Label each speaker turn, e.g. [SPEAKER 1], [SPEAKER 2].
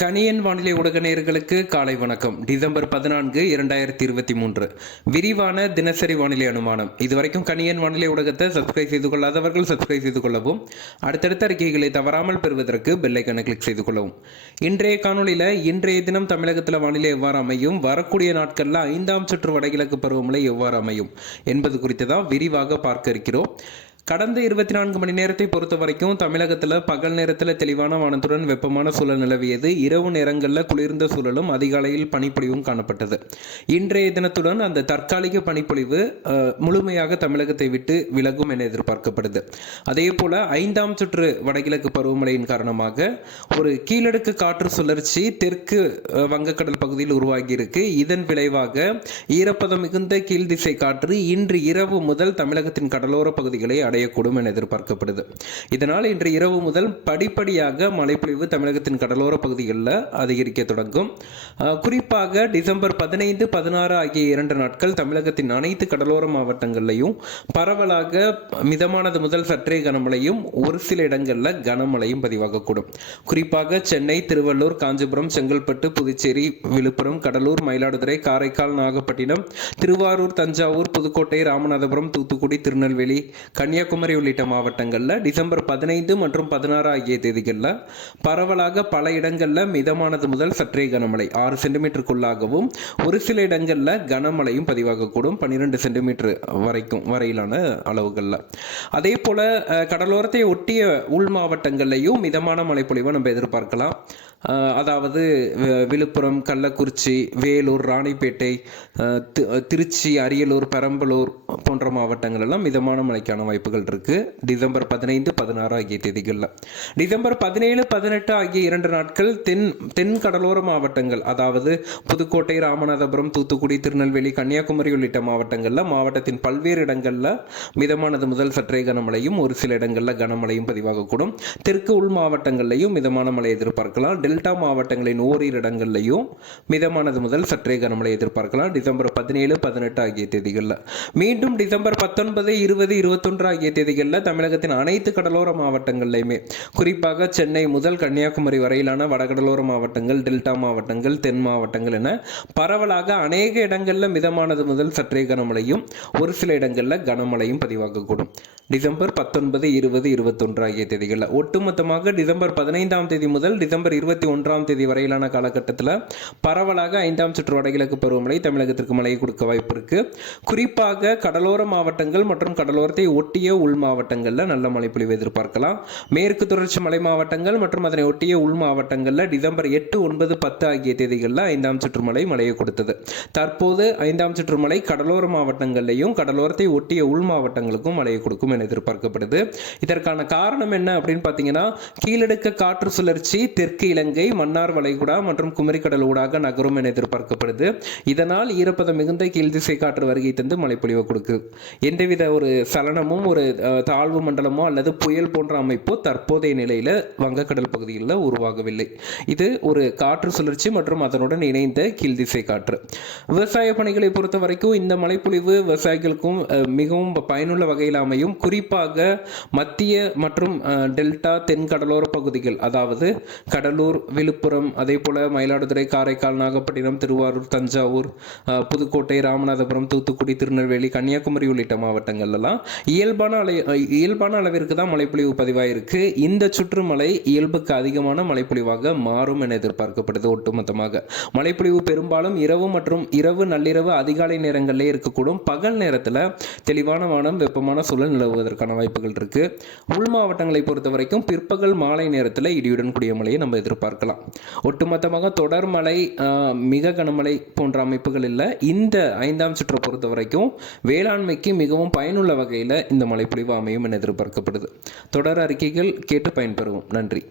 [SPEAKER 1] கணியன் வானிலை ஊடக நேயர்களுக்கு காலை வணக்கம். டிசம்பர் பதினான்கு இரண்டாயிரத்தி இருபத்தி மூன்று. விரிவான தினசரி வானிலை அனுமானம். இதுவரைக்கும் கணியன் வானிலை ஊடகத்தை சப்ஸ்கிரைப் செய்து கொள்ளாதவர்கள் சப்ஸ்கிரைப் செய்து கொள்ளவும் அடுத்தடுத்த அறிக்கைகளை தவறாமல் பெறுவதற்கு பெல்லைக்கனை கிளிக் செய்து கொள்ளவும். இன்றைய காணொளியில் இன்றைய தினம் தமிழகத்தில் வானிலை எவ்வாறு அமையும் வரக்கூடிய நாட்களில் ஐந்தாம் சுற்று வடகிழக்கு பருவமழை எவ்வாறு அமையும் என்பது குறித்து தான் விரிவாக பார்க்க இருக்கிறோம். கடந்த இருபத்தி நான்கு மணி நேரத்தை பொறுத்த வரைக்கும் தமிழகத்தில் பகல் நேரத்தில் தெளிவான வானத்துடன் வெப்பமான சூழல் நிலவியது. இரவு நேரங்களில் குளிர்ந்த சூழலும் அதிகாலையில் பனிப்பொழிவும் காணப்பட்டது. இன்றைய தினத்துடன் அந்த தற்காலிக பனிப்பொழிவு முழுமையாக தமிழகத்தை விட்டு விலகும் என எதிர்பார்க்கப்படுது. அதே போல ஐந்தாம் சுற்று வடகிழக்கு பருவமழையின் காரணமாக ஒரு கீழடுக்கு காற்று சுழற்சி தெற்கு வங்கக்கடல் பகுதியில் உருவாகி இருக்கு இதன் விளைவாக ஈரப்பதம் மிகுந்த கீழ்திசை காற்று இன்று இரவு முதல் தமிழகத்தின் கடலோர பகுதிகளை அடையக்கூடும் என எதிர்பார்க்கப்படுது. இதனால் இன்று இரவு முதல் படிப்படியாக மழைப்பொழிவு தமிழகத்தின் கடலோர பகுதிகளில் அதிகரிக்க தொடங்கும். குறிப்பாக டிசம்பர் பதினைந்து பதினாறு ஆகிய இரண்டு நாட்கள் தமிழகத்தின் அனைத்து கடலோர மாவட்டங்களிலையும் பரவலாக மிதமானது முதல் சற்றே கனமழையும் ஒரு சில இடங்களில் கனமழையும் பதிவாகக்கூடும். குறிப்பாக சென்னை திருவள்ளூர் காஞ்சிபுரம் செங்கல்பட்டு புதுச்சேரி விழுப்புரம் கடலூர் மயிலாடுதுறை காரைக்கால் நாகப்பட்டினம் திருவாரூர் தஞ்சாவூர் புதுக்கோட்டை ராமநாதபுரம் தூத்துக்குடி திருநெல்வேலி கன்னியாகுமரி உள்ளிட்ட மாவட்டங்களில் டிசம்பர் பதினைந்து மற்றும் பதினாறு ஆகிய தேதிகளில் பரவலாக பல இடங்களில் மிதமானது முதல் சற்றே கனமழை. ஆறு சென்டிமீட்டருக்குள்ளாகவும் ஒரு சில இடங்களில் கனமழையும் பதிவாகக்கூடும். பன்னிரெண்டு சென்டிமீட்டர் வரைக்கும் வரையிலான அளவுகளில். அதே போல் கடலோரத்தை ஒட்டிய உள் மாவட்டங்கள்லையும் மிதமான மழைப்பொழிவை நம்ம எதிர்பார்க்கலாம். அதாவது விழுப்புரம் கள்ளக்குறிச்சி வேலூர் ராணிப்பேட்டை தி- திருச்சி அரியலூர் பெரம்பலூர் போன்ற மாவட்டங்கள் எல்லாம் மிதமான மழைக்கான வாய்ப்புகள் இருக்கு. டிசம்பர் பதினைந்து பதினாறு ஆகிய தேதிகளில். டிசம்பர் பதினேழு பதினெட்டு ஆகிய இரண்டு நாட்கள் தென் தென் கடலோர மாவட்டங்கள் அதாவது புதுக்கோட்டை ராமநாதபுரம் தூத்துக்குடி திருநெல்வேலி கன்னியாகுமரி உள்ளிட்ட மாவட்டங்களில் மாவட்டத்தின் பல்வேறு இடங்களில் மிதமானது முதல் சற்றே கனமழையும் ஒரு சில இடங்களில் கனமழையும் பதிவாகக்கூடும். தெற்கு உள் மாவட்டங்கள்லையும் மிதமான மழை எதிர்பார்க்கலாம். டெல்டா மாவட்டங்களின் ஓரிரு இடங்கள்லையும் மிதமானது முதல் சற்றே கனமழை எதிர்பார்க்கலாம். டிசம்பர் பதினேழு பதினெட்டு ஆகிய தேதிகளில். மீண்டும் டிசம்பர் பத்தொன்பது இருபது இருபத்தொன்று ஆகிய தேதிகளில் தமிழகத்தின் அனைத்து கடலோர மாவட்டங்கள்லையுமே குறிப்பாக சென்னை முதல் கன்னியாகுமரி வரையிலான வடகடலோர மாவட்டங்கள் டெல்டா மாவட்டங்கள் தென் மாவட்டங்கள் என பரவலாக அநேக இடங்களில் மிதமானது முதல் சற்றே கனமழையும் ஒரு சில இடங்களில் கனமழையும் பதிவாகக்கூடும். டிசம்பர் பத்தொன்பது இருபது இருபத்தொன்று ஆகிய தேதிகளில். ஒட்டுமொத்தமாக டிசம்பர் பதினைந்தாம் தேதி முதல் டிசம்பர் இருபத்தி இருபத்தி ஒன்றாம் தேதி வரையிலான காலகட்டத்தில் பரவலாக ஐந்தாம் சுற்று வடகிழக்கு பருவமழை தமிழகத்திற்கு மழையை கொடுக்க வாய்ப்பு இருக்கு. குறிப்பாக கடலோர மாவட்டங்கள் மற்றும் கடலோரத்தை ஒட்டிய உள் மாவட்டங்களில் நல்ல மழை பொழிவு எதிர்பார்க்கலாம். மேற்கு தொடர்ச்சி மலை மாவட்டங்கள் மற்றும் அதனை ஒட்டிய உள் மாவட்டங்களில் டிசம்பர் எட்டு ஒன்பது பத்து ஆகிய தேதிகளில் ஐந்தாம் சுற்று மழை மழையை கொடுத்தது. தற்போது ஐந்தாம் சுற்று மழை கடலோர மாவட்டங்கள்லையும் கடலோரத்தை ஒட்டிய உள் மாவட்டங்களுக்கும் மழையை கொடுக்கும் என எதிர்பார்க்கப்படுது. இதற்கான காரணம் என்ன அப்படின்னு பார்த்தீங்கன்னா கீழடுக்க காற்று சுழற்சி தெற்கு இலங்கை மன்னார் வளைகுடா மற்றும் குமரிக்கடல் ஊடாக நகரும் என எதிர்பார்க்கப்படுது. இதனால் ஈரப்பதம் மிகுந்த கீழ்திசை காற்று வருகை தந்து மழைப்பொழிவு கொடுக்கு. எந்தவித ஒரு சலனமும் ஒரு தாழ்வு மண்டலமோ அல்லது புயல் போன்ற அமைப்போ தற்போதைய நிலையில வங்கக்கடல் பகுதிகளில் உருவாகவில்லை. இது ஒரு காற்று சுழற்சி மற்றும் அதனுடன் இணைந்த கீழ்திசை காற்று. விவசாய பணிகளை பொறுத்த வரைக்கும் இந்த மழைப்பொழிவு விவசாயிகளுக்கும் மிகவும் பயனுள்ள வகையில் அமையும். குறிப்பாக மத்திய மற்றும் டெல்டா தென் கடலோர பகுதிகள் அதாவது கடலூர் விழுப்புரம் அதே போல மயிலாடுதுறை காரைக்கால் நாகப்பட்டினம் திருவாரூர் தஞ்சாவூர் புதுக்கோட்டை ராமநாதபுரம் தூத்துக்குடி திருநெல்வேலி கன்னியாகுமரி உள்ளிட்ட மாவட்டங்கள்லாம் இயல்பான அலை இயல்பான அளவிற்கு தான் மழைப்பொழிவு பதிவாயிருக்கு. இந்த சுற்றுமலை இயல்புக்கு அதிகமான மழைப்பொழிவாக மாறும் என எதிர்பார்க்கப்படுது. ஒட்டுமொத்தமாக மழைப்பொழிவு பெரும்பாலும் இரவு மற்றும் இரவு நள்ளிரவு அதிகாலை நேரங்களிலே இருக்கக்கூடும். பகல் நேரத்தில் தெளிவான வானம் வெப்பமான சூழல் நிலவுவதற்கான வாய்ப்புகள் இருக்கு. உள் மாவட்டங்களை பொறுத்த வரைக்கும் பிற்பகல் மாலை நேரத்தில் இடியுடன் கூடிய மழையை நம்ம எதிர்பார்க்கலாம் ஒட்டுமொத்தமாக தொடர் மழை ஆஹ், மிக கனமழை போன்ற அமைப்புகள் இல்லை. இந்த ஐந்தாம் சுற்றை பொறுத்த வரைக்கும் வேளாண்மைக்கு மிகவும் பயனுள்ள வகையில் இந்த மழைப்பொழிவு அமையும் என எதிர்பார்க்கப்படுது. தொடர் அறிக்கைகள் கேட்டு பயன்பெறுவோம். நன்றி.